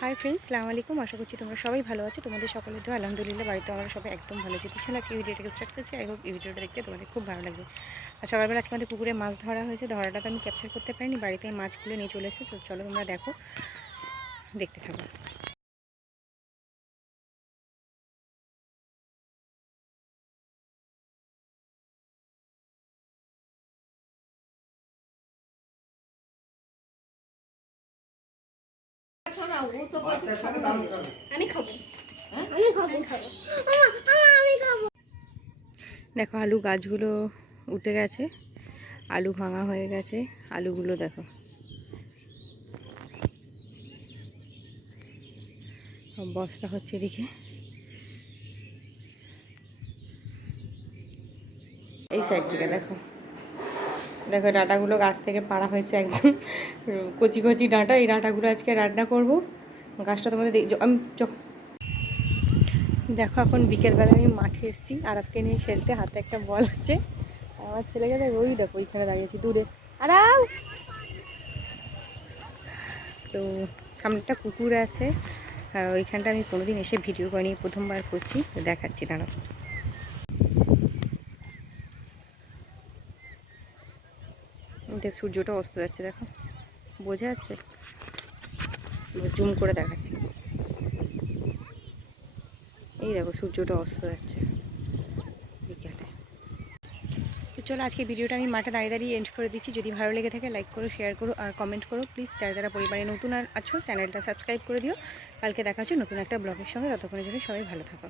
Hi friends, সালামু আলাইকুম। আশা করছি তোমরা সবাই ভালো আছো। তোমাদের সকলের তো আলহামদুলিল্লাহ বাড়িতে আমরা সবাই একদম ভালো আছি। পিছনে আজকে ভিডিওটাকে স্টার্ট করছি। আই হোপ এই ভিডিওটা দেখতে তোমাদের খুব ভালো লাগবে। আর সকালবেলা আজকে আমাদের পুকুরে মাছ ধরা হয়েছে। ধরাটা তো আমি ক্যাপচার করতে পারিনি, বাড়িতে মাছগুলো নিয়ে চলে এসেছে। তো চলো তোমরা দেখো, দেখতে থাকো। দেখো আলু গাছগুলো উঠে গেছে, আলু ভাঙা হয়ে গেছে। আলুগুলো দেখো, বস্তা হচ্ছে এদিকে। এই সাইড থেকে দেখো, দেখো ডাঁটাগুলো গাছ থেকে পাড়া হয়েছে একদম কচি কচি ডাঁটা। এই ডাঁটাগুলো আজকে রান্না করব। গাছটা তোমাদের আমি দেখো এখন বিকেলবেলা আমি মাঠে এসেছি আরবকে নিয়ে খেলতে। হাতে একটা বল আছে, আমার ছেলেকে দেখো, ওই দেখো ওইখানে দাঁড়িয়েছি দূরে। আরাম। তো সামনে একটা পুকুর আছে, আর ওইখানটা আমি কোনোদিন এসে ভিডিও করিনি, প্রথমবার করছি। তো দেখাচ্ছি, দাঁড়াও। দেখ সূর্যটা অস্ত যাচ্ছে, দেখো বোঝা যাচ্ছে, জুম করে দেখাচ্ছি। এই দেখো সূর্যটা অস্ত যাচ্ছে বিকেলে। তো চলো আজকে ভিডিওটা আমি মাঠে দাঁড়িয়ে দাঁড়িয়ে এন্ড করে দিচ্ছি। যদি ভালো লেগে থাকে লাইক করো, শেয়ার করো আর কমেন্ট করো প্লিজ। যারা যারা পরিবারে নতুন আছো চ্যানেলটা সাবস্ক্রাইব করে দিও। কালকে দেখা হচ্ছে নতুন একটা ব্লগের সঙ্গে। ততক্ষণের জন্য সবাই ভালো থাকো।